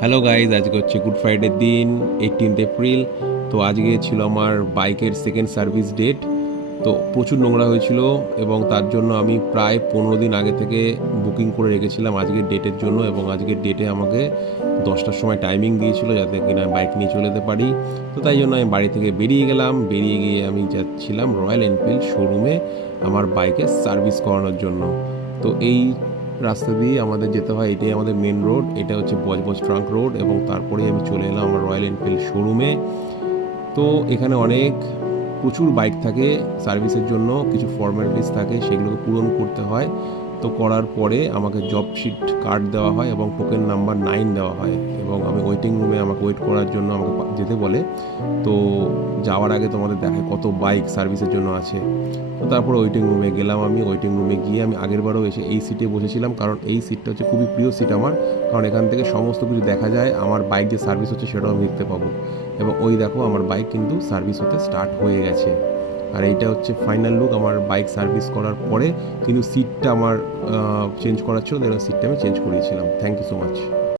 Hello guys, আজকে হচ্ছে good ফ্রাইডের দিন, 18th এপ্রিল। তো আজকে ছিল আমার বাইকের সেকেন্ড সার্ভিস ডেট। তো প্রচুর নোংরা হয়েছিল এবং তার জন্য আমি প্রায় 15 দিন আগে থেকে বুকিং করে রেখেছিলাম আজকের ডেটের জন্য। এবং আজকের ডেটে আমাকে 10টার সময় টাইমিং দিয়েছিল যাতে কিনা বাইক নিয়ে চলে যেতে পারি। তো তাই জন্য আমি বাড়ি থেকে বেরিয়ে গেলাম। বেরিয়ে গিয়ে আমি যাচ্ছিলাম রয়্যাল এনফিল্ড শোরুমে আমার বাইকের সার্ভিস করানোর জন্য। তো এই রাস্তা দিয়ে আমাদের যেতে হয়, এটাই আমাদের মেন রোড, এটা হচ্ছে বজবজ ট্রাঙ্ক রোড। এবং তারপরেই আমি চলে এলাম আমার রয়্যাল এনফিল্ড শোরুমে। তো এখানে প্রচুর বাইক থাকে সার্ভিসের জন্য, কিছু ফর্মালিটিস থাকে, সেগুলোকে পূরণ করতে হয়। তো করার পরে আমাকে জব শিট কার্ড দেওয়া হয় এবং টোকেন নাম্বার 9 দেওয়া হয়। এবং আমি ওয়েটিং রুমে, আমাকে ওয়েট করার জন্য আমাকে যেতে বলে। তো যাওয়ার আগে তোমাদের দেখায় কত বাইক সার্ভিসের জন্য আছে। তো তারপরে ওয়েটিং রুমে গেলাম। আমি ওয়েটিং রুমে গিয়ে আমি আগেরবারও এসে এই সিটে বসেছিলাম, কারণ এই সিটটা হচ্ছে খুবই প্রিয় সিট আমার। কারণ এখান থেকে সমস্ত কিছু দেখা যায়, আমার বাইক যে সার্ভিস হচ্ছে সেটাও আমি দেখতে পাবো। এবং ওই দেখো আমার বাইক কিন্তু সার্ভিস হতে স্টার্ট হয়ে গেছে। আর এইটা হচ্ছে ফাইনাল লুক আমার বাইক সার্ভিস করার পরে। কিন্তু সিটটা আমার চেঞ্জ করার ছিল, সিটটা আমি চেঞ্জ করিয়েছিলাম। Thank you so much.